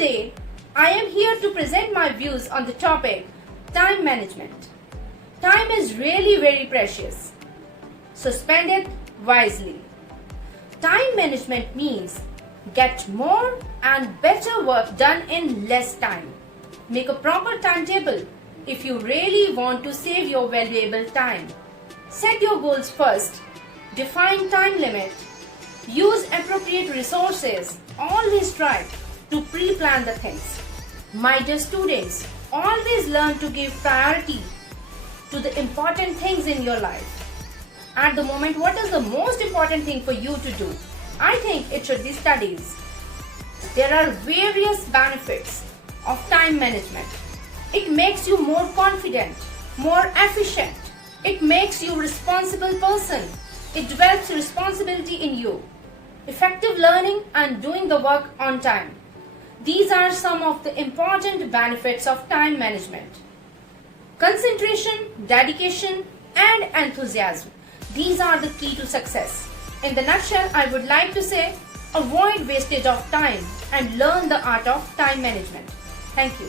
Today, I am here to present my views on the topic time management. Time is really very precious, so spend it wisely. Time management means get more and better work done in less time. Make a proper timetable if you really want to save your valuable time. Set your goals first. Define time limit. Use appropriate resources. Always try to pre-plan the things. My dear students, always learn to give priority to the important things in your life. At the moment, what is the most important thing for you to do? I think it should be studies. There are various benefits of time management. It makes you more confident, more efficient. It makes you a responsible person. It develops responsibility in you. Effective learning and doing the work on time. These are some of the important benefits of time management. Concentration, dedication, and enthusiasm. These are the key to success. In the nutshell, I would like to say, avoid wastage of time and learn the art of time management. Thank you.